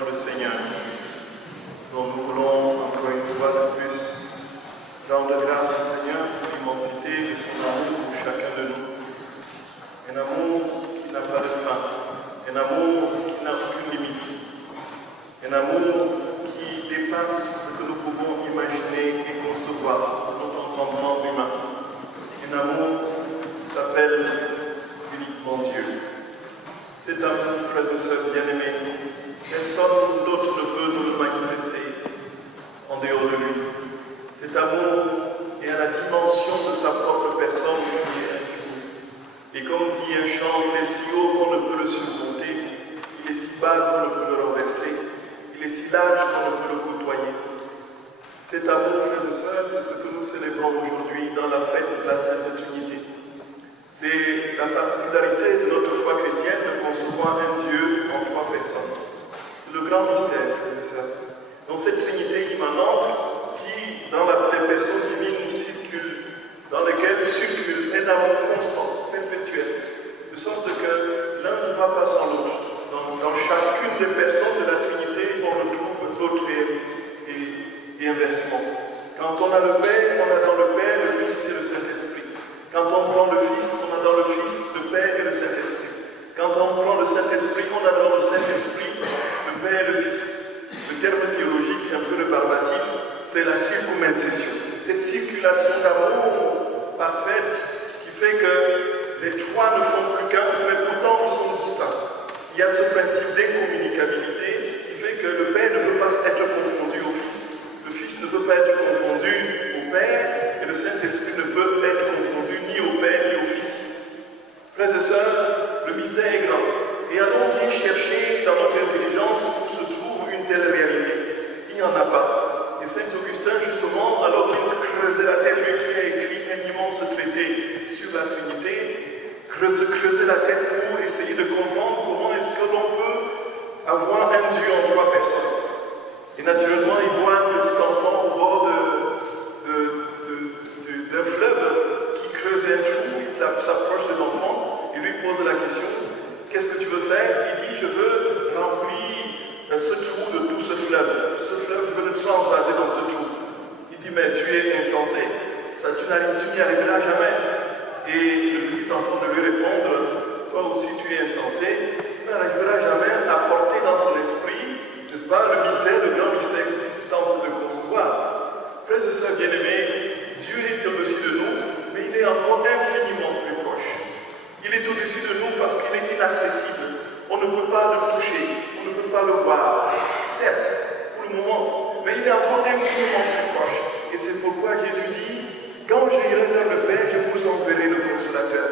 dans le Seigneur, dont nous voulons encore une fois de plus rendre grâce au Seigneur pour l'immensité de son amour pour chacun de nous. Un amour qui n'a pas de fin, un amour qui n'a aucune limite, un amour qui dépasse ce que nous pouvons imaginer et concevoir de notre entendement humain. Un amour qui s'appelle uniquement Dieu. Cet amour, frères et sœurs bien-aimés, personne d'autre ne peut nous le manifester en dehors de lui. Cet amour est à la dimension de sa propre personne qui est infinie. Et comme dit un chant, il est si haut qu'on ne peut le surmonter, il est si bas qu'on ne peut le renverser, il est si large qu'on ne peut le côtoyer. Cet amour, frères et sœurs, c'est ce que nous célébrons aujourd'hui dans la fête de la Sainte Trinité. C'est la particularité de notre foi chrétienne de concevoir un Dieu en trois personnes. C'est le grand mystère, frères et sœurs. Dans cette Trinité immanente qui, dans les personnes divines, circule, dans lesquelles circule un amour constant, perpétuel, de sorte que l'un ne va pas sans l'autre. Dans chacune des personnes de la Trinité, on retrouve l'autre et inversement. Quand on a le Père, on a dans le Père le Fils et le Saint-Esprit. Quand on prend le Fils, on a dans le Fils le Père et le Saint-Esprit. Quand on prend le Saint-Esprit, on a dans le Saint-Esprit le Père et le Fils. Le terme théologique, un peu rébarbatif, c'est la circumcision. Cette circulation d'amour parfaite qui fait que les trois ne font plus qu'un, mais pourtant ils sont distincts. Il y a ce principe d'incommunicabilité qui fait que le Père ne peut pas être confondu au Fils. Le Fils ne peut pas être confondu au Père et le Saint-Esprit ne peut être confondu ni au Père ni au Fils. Frères et sœurs, le mystère est grand. Et allons-y chercher dans notre intelligence où se trouve une telle réalité. Il n'y en a pas. Et Saint Augustin, justement, alors qu'il creusait la tête, lui qui a écrit un immense traité sur la Trinité, creusait la tête pour essayer de comprendre comment est-ce que l'on peut avoir un Dieu en trois personnes. Et naturellement, il voit un petit enfant au bord d'un fleuve qui creuse un trou, il s'approche de l'enfant et lui pose la question, qu'est-ce que tu veux faire? Il dit, je veux remplir ce trou de tout ce fleuve. Ce fleuve, je veux le transvaser dans ce trou. Il dit, mais tu es insensé, ça, tu n'y arriveras jamais. Et le petit enfant de lui répondre, toi aussi tu es insensé, tu n'arriveras jamais à porter dans ton esprit, n'est-ce pas, le mystère, le grand mystère que tu es en train de concevoir. Frères et sœurs bien-aimés, Dieu est au-dessus de nous, mais il est encore infiniment plus proche. Il est au-dessus de nous parce qu'il est inaccessible. On ne peut pas le toucher, on ne peut pas le voir. Certes, pour le moment, mais il est encore infiniment plus proche. Et c'est pourquoi Jésus dit, quand j'irai vers le Père, je vous enverrai le Consolateur.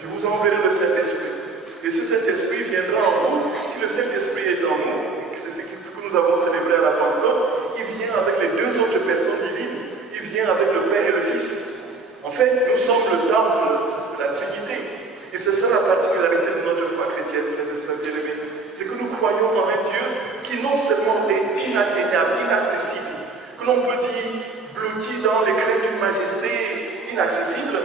Je vous enverrai le Saint-Esprit. Et ce Saint-Esprit viendra en vous. Si le Saint-Esprit est en nous, et c'est ce que nous avons célébré à la Pentecôte, il vient avec les deux autres personnes divines. Il vient avec le Père et le Fils. En fait, nous sommes le temple de la Trinité. Et c'est ça la particularité de notre foi chrétienne, frères et sœurs bien-aimés. C'est que nous croyons en un Dieu qui non seulement est inatteignable, inaccessible, que l'on peut dire blotti dans les crêtes d'une majesté inaccessible,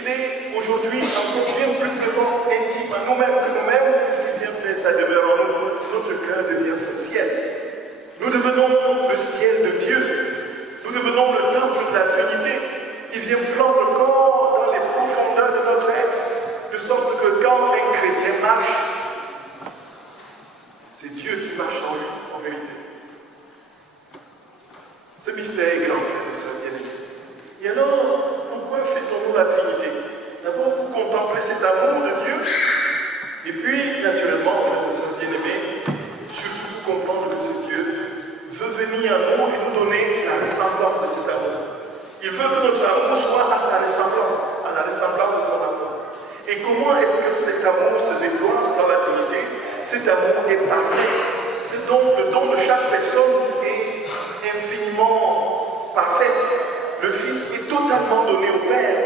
il est aujourd'hui encore bien plus présent, intime à nous-mêmes que nous-mêmes, puisqu'il vient faire sa demeure en nous. Notre cœur devient ce ciel. Nous devenons le ciel de Dieu. Nous devenons le temple de la Trinité. Il vient prendre corps dans les profondeurs de notre être, de sorte que quand un chrétien marche, c'est Dieu qui marche en lui, en vérité. Ce mystère est grand, frères et sœurs bien-aimés. Et alors, pourquoi fêtons-nous la Trinité? D'abord pour contempler cet amour de Dieu, et puis, naturellement, frères et sœurs bien-aimés, surtout pour comprendre que ce Dieu veut venir à nous et nous donner la ressemblance de cet amour. Il veut que notre amour soit à sa ressemblance, à la ressemblance de son amour. Et comment est-ce que cet amour se déploie dans la Trinité? Cet amour est parfait. C'est donc le don de chaque personne est infiniment parfait. Le Fils est totalement donné au Père,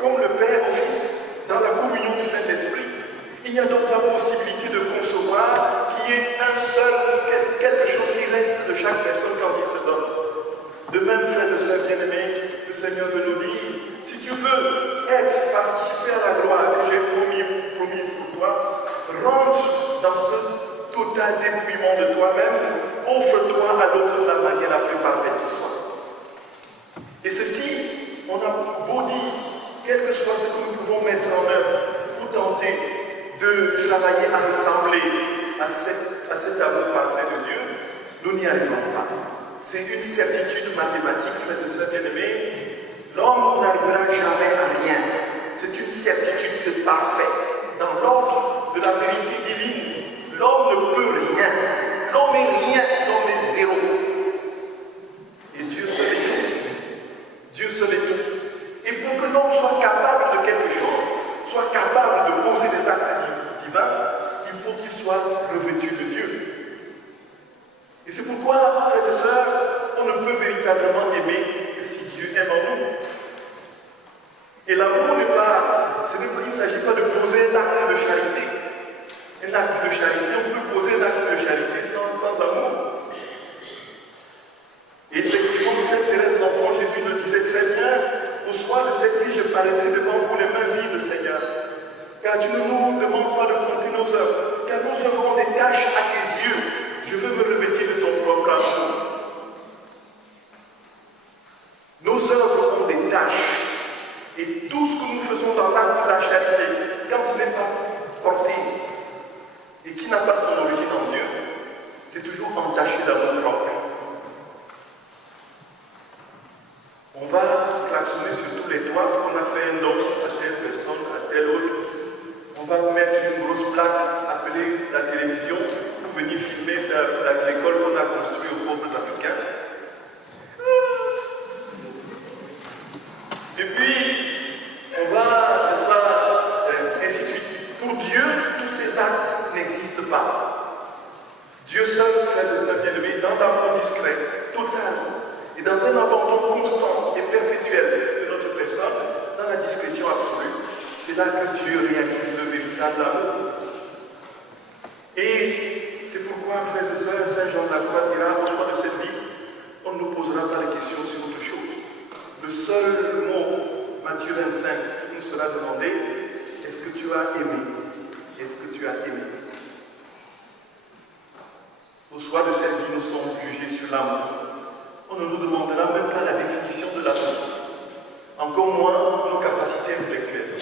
comme le Père au Fils, dans la communion du Saint-Esprit. Il n'y a donc pas possibilité de concevoir qu'il y ait un seul, quelque chose qui reste de chaque personne quand il se donne. De même, frères et sœurs bien-aimés, le Seigneur veut nous dire, si tu veux participer à la gloire que j'ai promise pour toi, rentre dans ce total dépouillement de toi-même offre-toi à l'autre de la manière la plus parfaite qui soit. Et ceci, on a beau dire, quel que soit ce que nous pouvons mettre en œuvre pour tenter de travailler à ressembler à cet amour parfait de Dieu, nous n'y arrivons pas. C'est une certitude mathématique, frères et sœurs bien-aimés. L'homme n'arrivera jamais à rien. C'est une certitude, c'est parfait. Dans l'ordre de la vérité divine, l'homme ne peut rien. L'homme est rien, l'homme est zéro. Et Dieu seul est tout. Dieu seul est tout. Et pour que l'homme soit capable de quelque chose, soit capable de poser des actes divins, il faut qu'il soit revêtu de Dieu. Et c'est pourquoi, frères et sœurs, on ne peut véritablement aimer que si Dieu aime en nous. Et l'amour n'est pas, il ne s'agit pas de poser un acte de charité. Un acte de charité, on peut poser un acte de charité sans amour. Et effectivement, Sainte Thérèse d'Enfant Jésus nous disait très bien, au soir de cette vie, je paraîtrai devant vous les mains vides, Seigneur. Car tu ne nous demandes pas de compter nos œuvres, car nos œuvres ont des taches à tes yeux. Je veux me revêtir de ton propre amour. Nos œuvres ont des taches. Et tout ce que nous faisons dans l'acte de la charité, quand ce n'est pas porté et qui n'a pas son origine en Dieu, c'est toujours entaché d'amour propre. On va klaxonner sur tous les toits, on a fait un don à telle personne, à telle autre. On va mettre une grosse plaque appelée la télévision pour venir filmer l'école qu'on a construite aux pauvres africains. Et puis, on va, n'est-ce pas, ainsi de suite. Pour Dieu, tous ces actes n'existent pas. Dieu seul, frères et sœurs bien-aimés, dans l'amour discret, total, et dans un abandon constant et perpétuel de notre personne, dans la discrétion absolue, c'est là que Dieu réalise le véritable amour. Et c'est pourquoi, frères et sœurs, Saint Jean de la Croix dira, au soir de cette vie, on ne nous posera pas la question sur autre chose. Le seul mot, Matthieu 25, qui nous sera demandé, est-ce que tu as aimé? Est-ce que tu as aimé? Au soir de cette vie, nous sommes jugés sur l'amour. On ne nous demandera même pas la définition de l'amour. Encore moins nos capacités intellectuelles.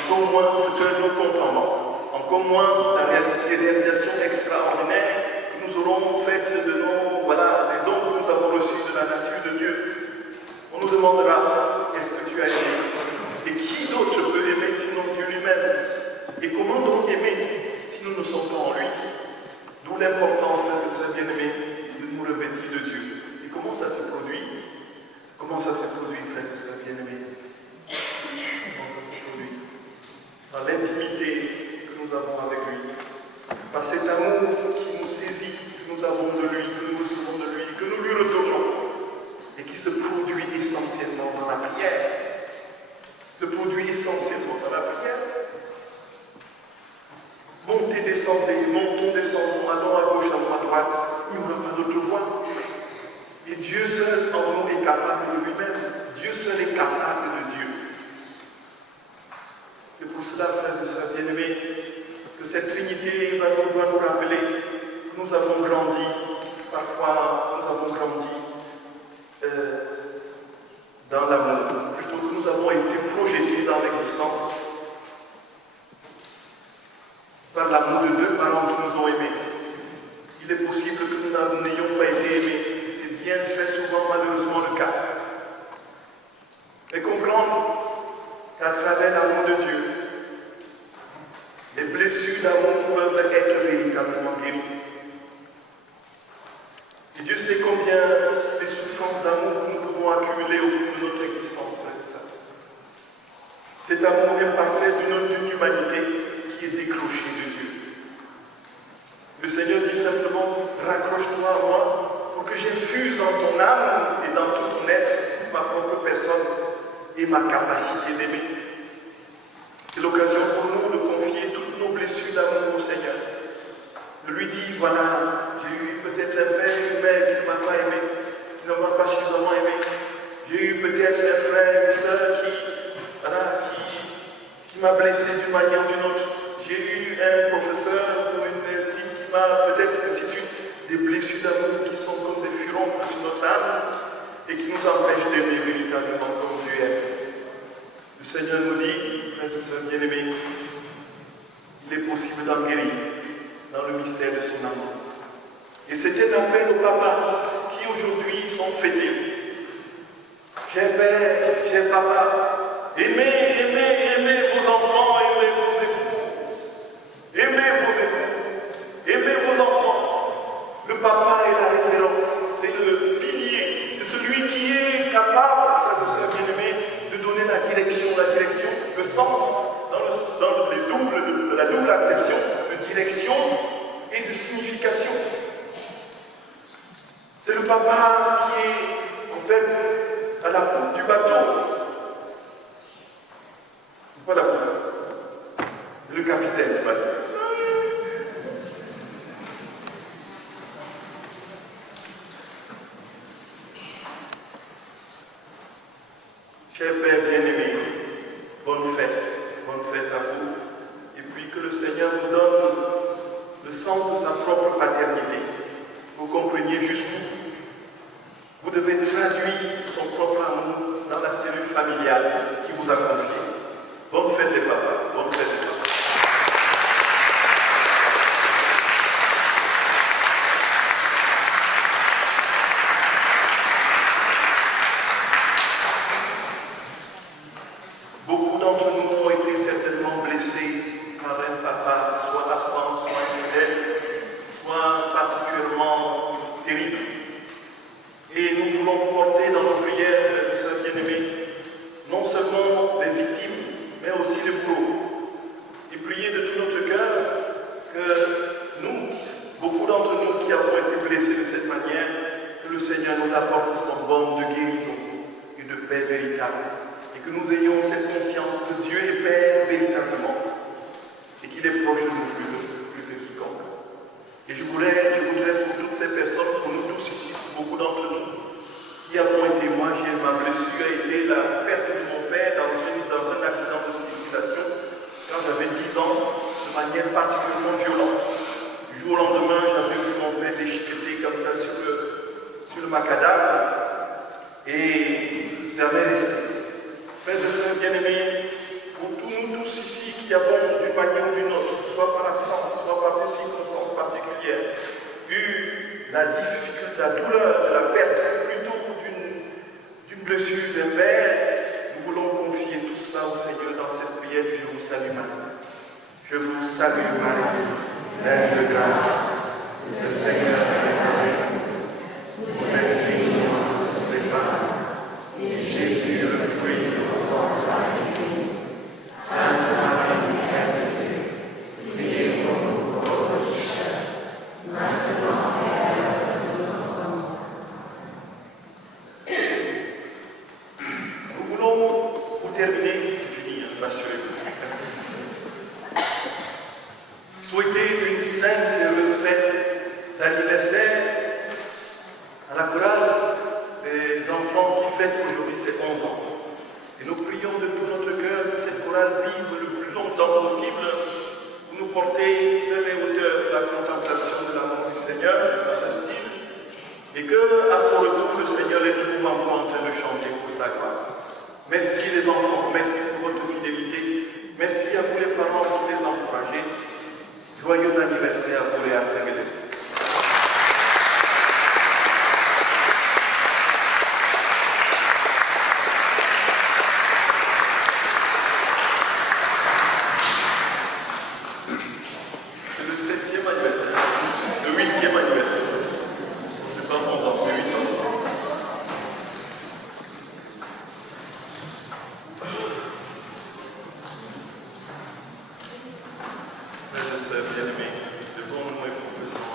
Encore moins ce que nous comprenons. Encore moins la réalisation extraordinaire que nous aurons faite de nos, des dons que nous avons reçus de la nature de Dieu. On nous demandera, est-ce que tu as aimé? Et qui d'autre peut aimer sinon Dieu lui-même? Et comment donc aimer si nous ne sommes pas en lui? D'où l'importance, frères et sœurs bien-aimés, de nous revêtir de Dieu. Et comment ça se produit? Comment ça se produit, frères et sœurs bien-aimés? Comment ça se produit? Dans l'intimité que nous avons avec lui. Par cet amour qui nous saisit, que nous avons de lui, que nous recevons de lui, que nous lui retournons. Et qui se produit essentiellement dans la prière. Se produit essentiellement dans la prière. Montez, descendez, montons, descendons, allons à gauche, allons à droite. Il n'y aura pas d'autre voie. Et Dieu seul en nous est capable de lui-même. Dieu seul est capable de Dieu. C'est pour cela, frères et sœurs bien-aimés, que cette Trinité doit nous rappeler que nous avons grandi. Parfois, nous avons grandi dans l'amour, plutôt que nous avons été projetés dans l'existence par l'amour de deux parents qui nous ont aimés. Il est possible que nous n'ayons pas été aimés, et c'est bien très souvent malheureusement le cas. Mais comprendre qu'à travers l'amour de Dieu, les blessures d'amour peuvent être véritablement guéries. Et Dieu sait combien les souffrances d'amour que nous pouvons accumuler au cours de notre existence. Cet amour imparfait d'une humanité qui est décrochée de Dieu. Le Seigneur dit simplement, raccroche-toi à moi pour que j'infuse en ton âme et dans tout ton être ma propre personne et ma capacité d'aimer. C'est l'occasion pour nous de confier toutes nos blessures d'amour au Seigneur. De lui dire, voilà, j'ai eu peut-être un père, une mère qui ne m'a pas aimé, qui ne m'a pas suffisamment aimé. J'ai eu peut-être un frère, une soeur qui m'a blessé d'une manière ou d'une autre. J'ai eu un professeur ou une estime qui m'a peut-être, ainsi de suite, des blessures d'amour qui nous a guéris dans le mystère de son amour. Et c'était d'après nos papas qui aujourd'hui sont fêtés. Chers pères, chers papas, aimez vos enfants, aimez vos épouses. Aimez vos épouses, aimez vos enfants. Le papa est la référence, c'est le pilier, c'est celui qui est capable, frères et sœurs bien-aimés, de donner la direction, le sens, dans la double acception de direction et de signification. C'est le papa qui est, en fait, à la poupe du bateau. C'est pas la poupe. Le capitaine du bateau. Chers pères bien-aimés, bonne fête à vous. Et puis que le Seigneur vous donne le sens de sa propre paternité. Vous compreniez jusqu'où vous devez traduire son propre amour dans la cellule familiale qui vous a confiée. Bonne fête les papas, bonne fête les papas. Beaucoup d'entre nous ont été certainement blessés par un papa, soit absent, soit infidèle, soit particulièrement terrible. Et nous voulons porter dans nos prières, sœurs bien-aimés, non seulement les victimes, mais aussi les bourreaux. Et prier de tout notre cœur que nous, beaucoup d'entre nous qui avons été blessés de cette manière, que le Seigneur nous apporte son baume de guérison et de paix véritable. Et que nous ayons cette conscience que Dieu est Père véritablement et qu'il est proche de nous plus de quiconque. Et je voudrais pour toutes ces personnes, pour nous tous ici, pour beaucoup d'entre nous, qui avons été, moi, ma blessure a été la perte de mon père dans un accident de circulation quand j'avais 10 ans, de manière particulièrement violente. Du jour au lendemain, j'avais vu mon père déchiqueté comme ça sur le macadam et ça m'est resté. Frères et sœurs bien-aimés, pour tous nous tous ici qui avons d'une manière ou d'une autre, soit par absence, soit par des circonstances particulières, eu la difficulté, la douleur de la perte plutôt d'une blessure d'un père, nous voulons confier tout cela au Seigneur dans cette prière. Je vous salue Marie. Je vous salue Marie, pleine de grâce.